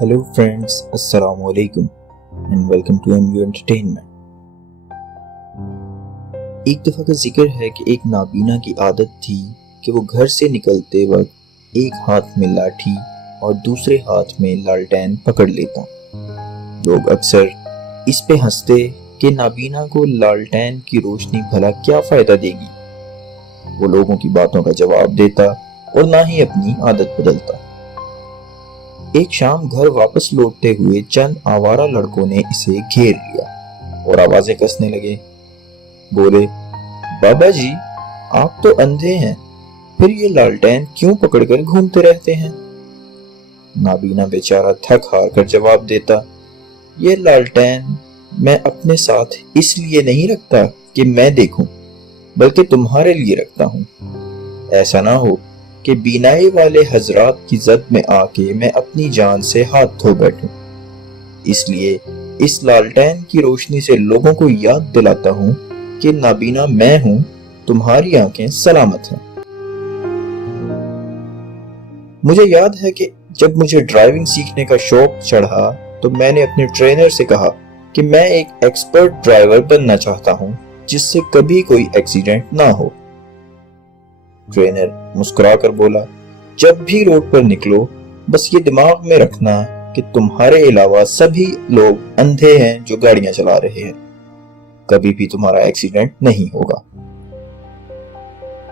Hello friends, Assalamu alaikum and welcome to MU Entertainment। एक दफ़ा का जिक्र है कि एक नाबीना की आदत थी कि वो घर से निकलते वक्त एक हाथ में लाठी और दूसरे हाथ में लालटेन पकड़ लेता। लोग अक्सर इस पे हंसते कि नाबीना को लालटेन की रोशनी भला क्या फ़ायदा देगी। वो लोगों की बातों का जवाब देता और ना ही अपनी आदत बदलता। एक शाम घर वापस लौटते हुए चंद आवारा लड़कों ने इसे घेर लिया और आवाजें कसने लगे। बोले, बाबा जी आप तो अंधे हैं, फिर ये लालटेन क्यों पकड़कर घूमते रहते हैं? नाबीना बेचारा थक हार कर जवाब देता, ये लालटेन मैं अपने साथ इसलिए नहीं रखता कि मैं देखूं, बल्कि तुम्हारे लिए रखता हूं। ऐसा ना हो कि बीनाई वाले हजरात की जद में आके मैं अपनी जान से हाथ धो बैठूं। इसलिए इस लालटेन की रोशनी से लोगों को याद दिलाता हूं कि नाबीना मैं हूं, तुम्हारी आंखें सलामत हैं। मुझे याद है कि जब मुझे ड्राइविंग सीखने का शौक चढ़ा तो मैंने अपने ट्रेनर से कहा कि मैं एक एक्सपर्ट ड्राइवर बनना चाहता हूं जिससे कभी कोई एक्सीडेंट ना हो। ट्रेनर मुस्कुरा कर बोला, जब भी रोड पर निकलो बस ये दिमाग में रखना कि तुम्हारे अलावा सभी लोग अंधे हैं जो गाड़ियां चला रहे हैं, कभी भी तुम्हारा एक्सीडेंट नहीं होगा।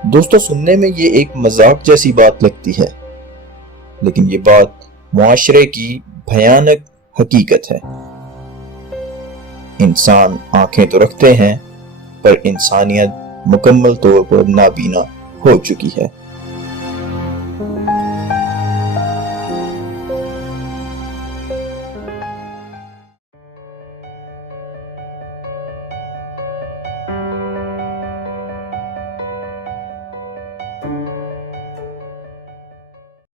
दोस्तों, सुनने में ये एक मजाक जैसी बात लगती है, लेकिन ये बात मुआशरे की भयानक हकीकत है। इंसान आंखें तो रखते हैं पर इंसानियत मुकम्मल तौर पर नाबीना हो चुकी है।